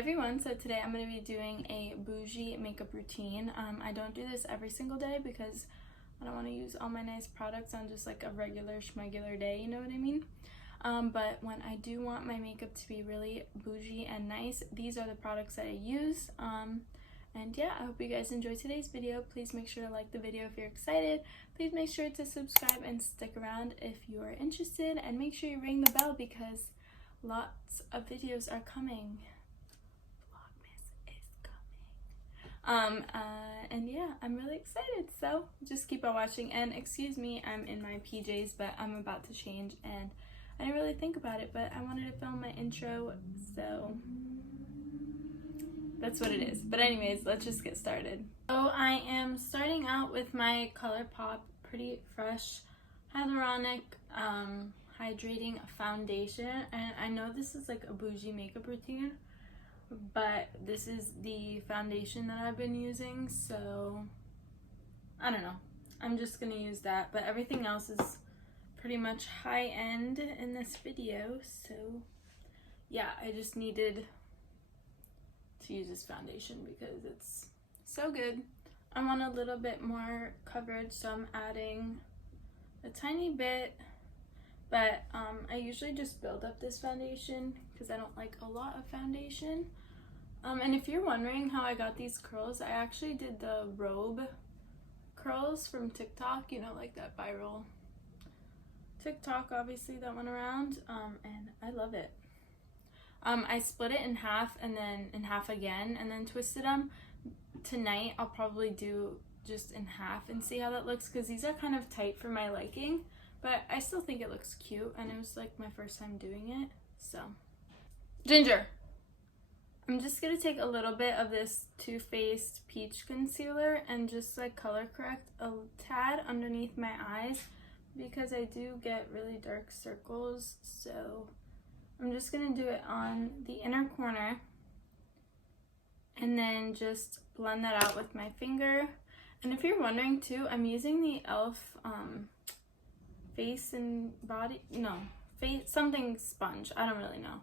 Everyone, so today I'm going to be doing a bougie makeup routine. I don't do this every single day because I don't want to use all my nice products on just like a regular schmegular day, you know what I mean? But when I do want my makeup to be really bougie and nice, these are the products that I use. And yeah, I hope you guys enjoyed today's video. Please make sure to like the video if you're excited. Please make sure to subscribe and stick around if you are interested. And make sure you ring the bell because lots of videos are coming. And yeah, I'm really excited, so just keep on watching. And excuse me, I'm in my PJs, but I'm about to change and I didn't really think about it, but I wanted to film my intro, so that's what it is. But anyways, let's just get started. So I am starting out with my Colourpop Pretty Fresh Hyaluronic Hydrating Foundation, and I know this is like a bougie makeup routine, but this is the foundation that I've been using, so I don't know. I'm just gonna use that, but everything else is pretty much high end in this video, so yeah, I just needed to use this foundation because it's so good. I want a little bit more coverage, so I'm adding a tiny bit, but I usually just build up this foundation because I don't like a lot of foundation. And if you're wondering how I got these curls, I actually did the robe curls from TikTok, you know, like that viral TikTok, obviously, that went around, and I love it. I split it in half and then in half again and then twisted them. Tonight I'll probably do just in half and see how that looks because these are kind of tight for my liking, but I still think it looks cute, and it was like my first time doing it, so. Ginger! I'm just going to take a little bit of this Too Faced Peach Concealer and just like color correct a tad underneath my eyes because I do get really dark circles, so I'm just going to do it on the inner corner and then just blend that out with my finger. And if you're wondering too, I'm using the e.l.f. face and body, no, face something sponge, I don't really know.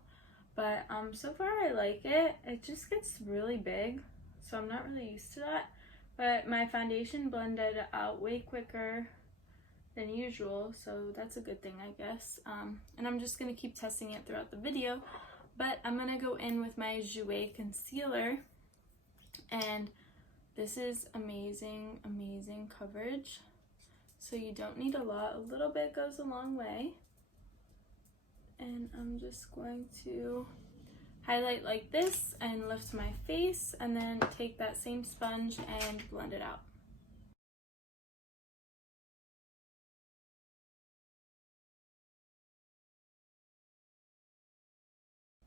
But so far I like it. It just gets really big, so I'm not really used to that. But my foundation blended out way quicker than usual, so that's a good thing, I guess. And I'm just going to keep testing it throughout the video. But I'm going to go in with my Jouer concealer. And this is amazing, amazing coverage. So you don't need a lot. A little bit goes a long way. And I'm just going to highlight like this and lift my face and then take that same sponge and blend it out.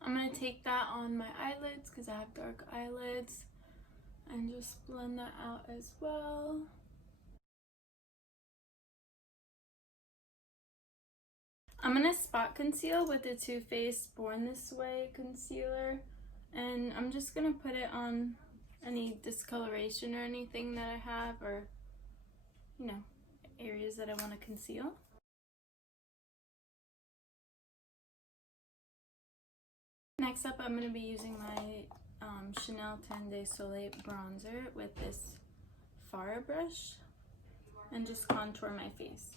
I'm going to take that on my eyelids because I have dark eyelids and just blend that out as well. I'm going to spot conceal with the Too Faced Born This Way concealer, and I'm just going to put it on any discoloration or anything that I have, or, you know, areas that I want to conceal. Next up, I'm going to be using my Chanel Ten de Soleil bronzer with this Airbrush and just contour my face.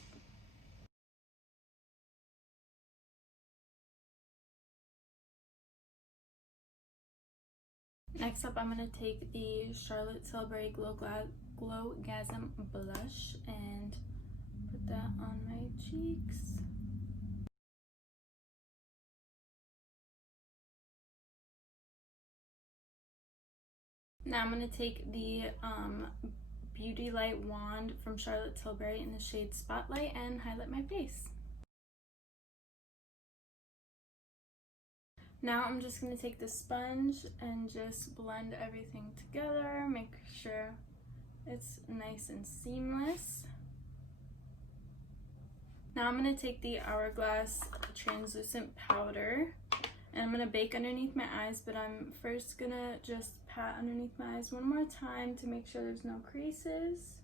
Next up, I'm going to take the Charlotte Tilbury Glow-gasm blush and put that on my cheeks. Now I'm going to take the Beauty Light wand from Charlotte Tilbury in the shade Spotlight and highlight my face. Now I'm just going to take the sponge and just blend everything together, make sure it's nice and seamless. Now I'm going to take the Hourglass translucent powder and I'm going to bake underneath my eyes, but I'm first going to just pat underneath my eyes one more time to make sure there's no creases.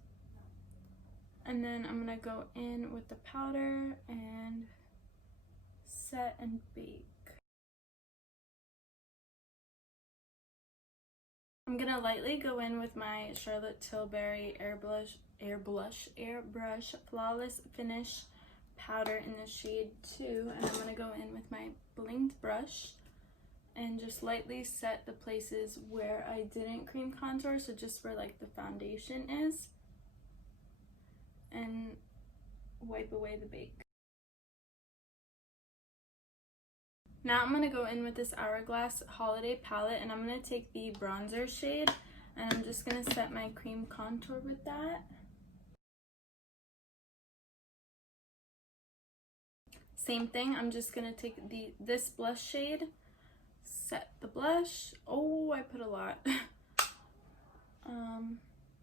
And then I'm going to go in with the powder and set and bake. I'm gonna lightly go in with my Charlotte Tilbury Airbrush Flawless Finish powder in the shade 2, and I'm gonna go in with my blinged brush and just lightly set the places where I didn't cream contour, so just where like the foundation is, and wipe away the bake. Now I'm going to go in with this Hourglass Holiday Palette, and I'm going to take the bronzer shade, and I'm just going to set my cream contour with that. Same thing, I'm just going to take this blush shade, set the blush. Oh, I put a lot.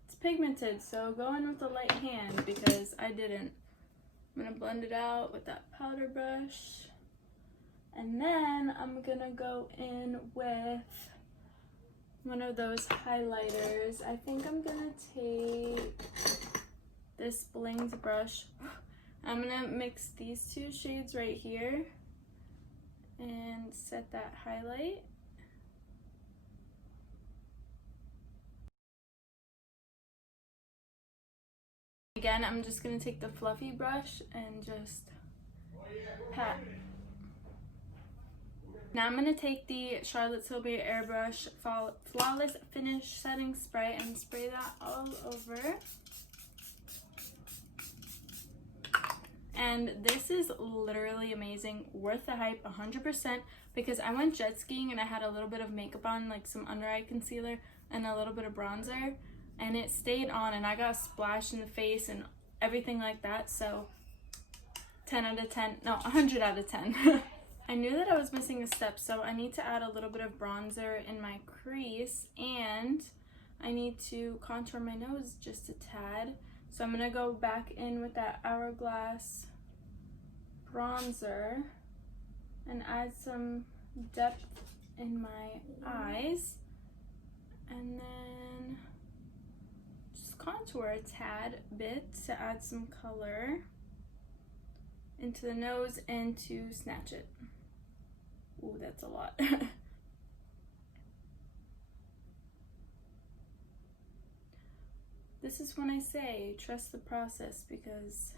It's pigmented, so go in with a light hand because I didn't. I'm going to blend it out with that powder brush. And then I'm gonna go in with one of those highlighters. I think I'm gonna take this blinged brush. I'm gonna mix these two shades right here and set that highlight. Again, I'm just gonna take the fluffy brush and just pat. Now I'm going to take the Charlotte Tilbury Airbrush Flawless Finish Setting Spray and spray that all over. And this is literally amazing, worth the hype 100%, because I went jet skiing and I had a little bit of makeup on, like some under eye concealer and a little bit of bronzer, and it stayed on and I got a splash in the face and everything like that. So 10 out of 10, no, 100 out of 10. I knew that I was missing a step, so I need to add a little bit of bronzer in my crease, and I need to contour my nose just a tad. So I'm gonna go back in with that Hourglass bronzer and add some depth in my eyes, and then just contour a tad bit to add some color into the nose and to snatch it. Ooh, that's a lot. This is when I say trust the process, because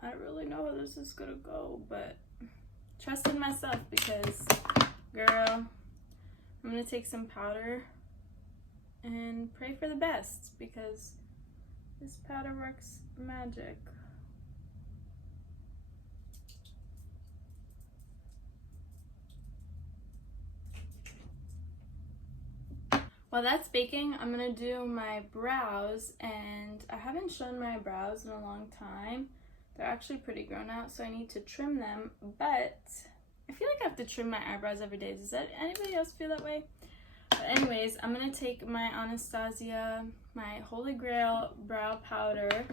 I don't really know how this is gonna go, but trust in myself because, girl, I'm gonna take some powder and pray for the best because this powder works magic. While that's baking, I'm gonna do my brows, and I haven't shown my brows in a long time. They're actually pretty grown out, so I need to trim them, but I feel like I have to trim my eyebrows every day. Does that anybody else feel that way? But anyways, I'm gonna take my Anastasia, my Holy Grail brow powder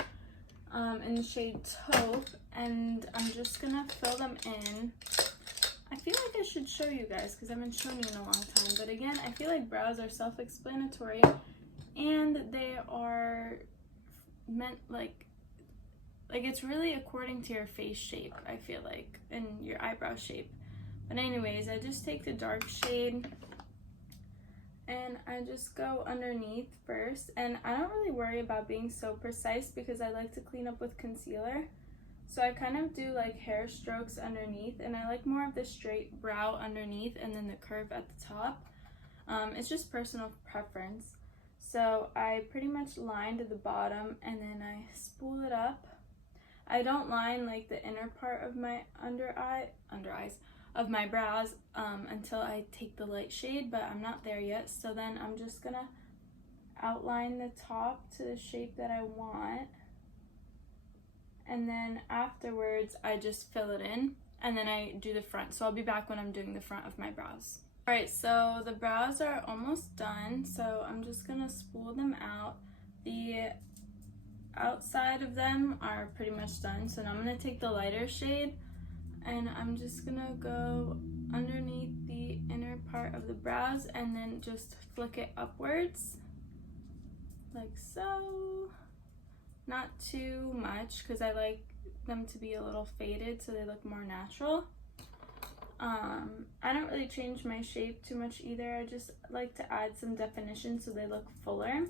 in the shade Taupe, and I'm just gonna fill them in. I feel like I should show you guys because I haven't shown you in a long time, but again, I feel like brows are self-explanatory and they are meant like it's really according to your face shape, I feel like, and your eyebrow shape. But anyways, I just take the dark shade and I just go underneath first, and I don't really worry about being so precise because I like to clean up with concealer. So I kind of do like hair strokes underneath, and I like more of the straight brow underneath and then the curve at the top. It's just personal preference. So I pretty much lined the bottom and then I spool it up. I don't line like the inner part of my undereyes of my brows until I take the light shade, but I'm not there yet. So then I'm just gonna outline the top to the shape that I want. And then afterwards, I just fill it in, and then I do the front. So I'll be back when I'm doing the front of my brows. All right, so the brows are almost done. So I'm just gonna spool them out. The outside of them are pretty much done. So now I'm gonna take the lighter shade, and I'm just gonna go underneath the inner part of the brows, and then just flick it upwards, like so. Not too much because I like them to be a little faded so they look more natural. I don't really change my shape too much either. I just like to add some definition so they look fuller.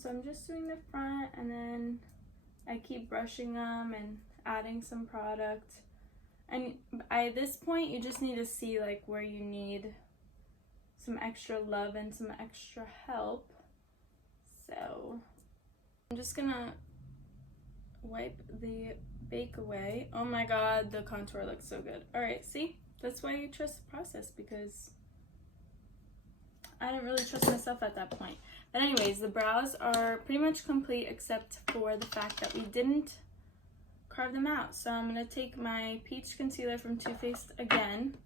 So I'm just doing the front, and then I keep brushing them and adding some product. And at this point, you just need to see like where you need some extra love and some extra help. So I'm just gonna wipe the bake away. Oh my god, the contour looks so good. All right, see, that's why you trust the process, because I didn't really trust myself at that point. But anyways, the brows are pretty much complete except for the fact that we didn't carve them out. So I'm gonna take my peach concealer from Too Faced again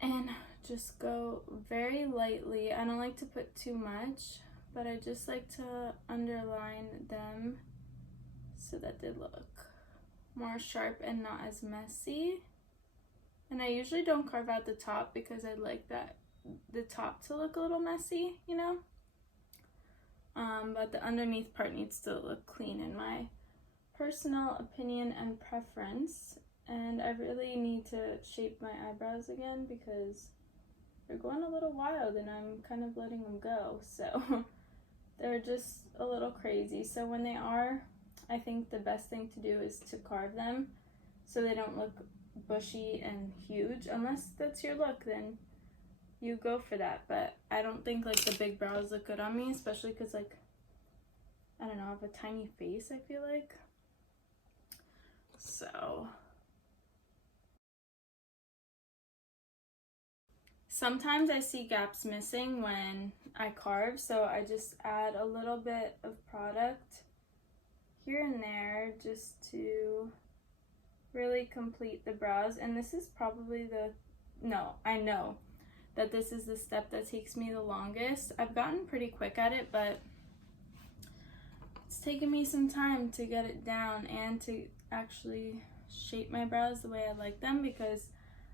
and just go very lightly. I don't like to put too much, but I just like to underline them so that they look more sharp and not as messy. And I usually don't carve out the top because I like the top to look a little messy, you know? But the underneath part needs to look clean in my personal opinion and preference. And I really need to shape my eyebrows again because they're going a little wild and I'm kind of letting them go. So they're just a little crazy. So when they are, I think the best thing to do is to carve them so they don't look bushy and huge. Unless that's your look, then you go for that. But I don't think like the big brows look good on me, especially because like, I don't know, I have a tiny face, I feel like. So sometimes I see gaps missing when I carve, so I just add a little bit of product here and there just to really complete the brows. And this is probably I know that this is the step that takes me the longest. I've gotten pretty quick at it, but it's taken me some time to get it down and to actually shape my brows the way I like them, because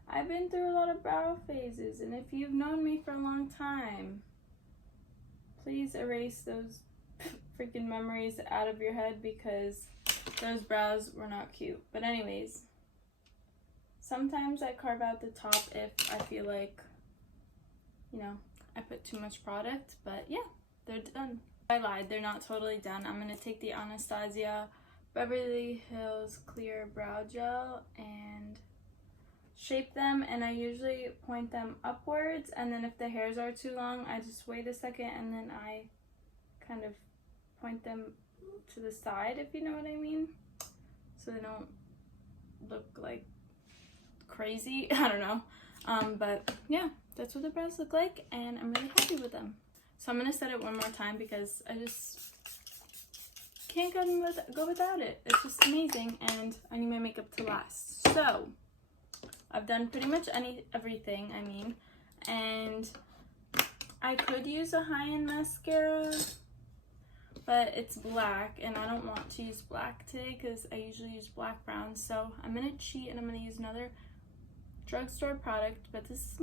I've been through a lot of brow phases, and if you've known me for a long time, please erase those freaking memories out of your head, because those brows were not cute. But anyways, sometimes I carve out the top if I feel like, you know, I put too much product, but yeah, they're done. I lied, they're not totally done. I'm gonna take the Anastasia Beverly Hills Clear Brow Gel and shape them, and I usually point them upwards, and then if the hairs are too long, I just wait a second and then I kind of point them to the side, if you know what I mean, so they don't look like crazy. I don't know, but yeah, that's what the brows look like, and I'm really happy with them. So I'm gonna set it one more time because I just can't go without it. It's just amazing, and I need my makeup to last. So I've done pretty much everything, I mean, and I could use a high-end mascara, but it's black, and I don't want to use black today because I usually use black brown. So I'm gonna cheat, and I'm gonna use another drugstore product, but this is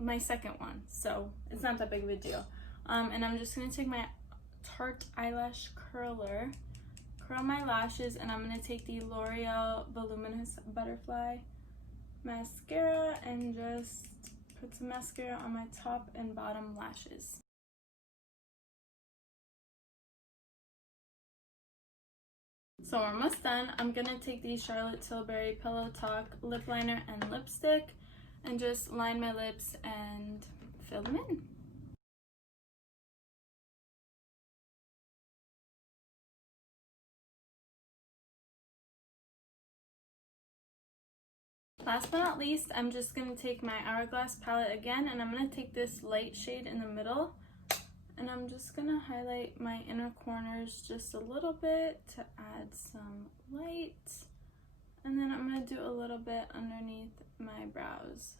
my second one, so it's not that big of a deal. And I'm just gonna take my Tarte eyelash curler, curl my lashes, and I'm gonna take the L'Oreal Voluminous Butterfly mascara and just put some mascara on my top and bottom lashes. So we're almost done. I'm gonna take the Charlotte Tilbury Pillow Talk lip liner and lipstick and just line my lips and fill them in. Last but not least, I'm just going to take my Hourglass palette again, and I'm going to take this light shade in the middle, and I'm just going to highlight my inner corners just a little bit to add some light, and then I'm going to do a little bit underneath my brows.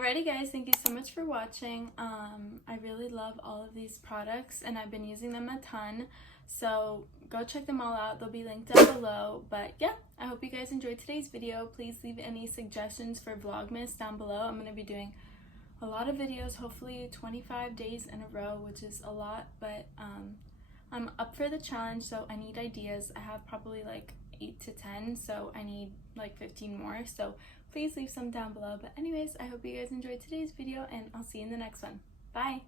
Alrighty guys, thank you so much for watching. I really love all of these products, and I've been using them a ton. So go check them all out. They'll be linked down below. But yeah, I hope you guys enjoyed today's video. Please leave any suggestions for Vlogmas down below. I'm going to be doing a lot of videos, hopefully 25 days in a row, which is a lot, but I'm up for the challenge, so I need ideas. I have probably like 8 to 10, so I need like 15 more, so please leave some down below. But anyways, I hope you guys enjoyed today's video, and I'll see you in the next one. Bye!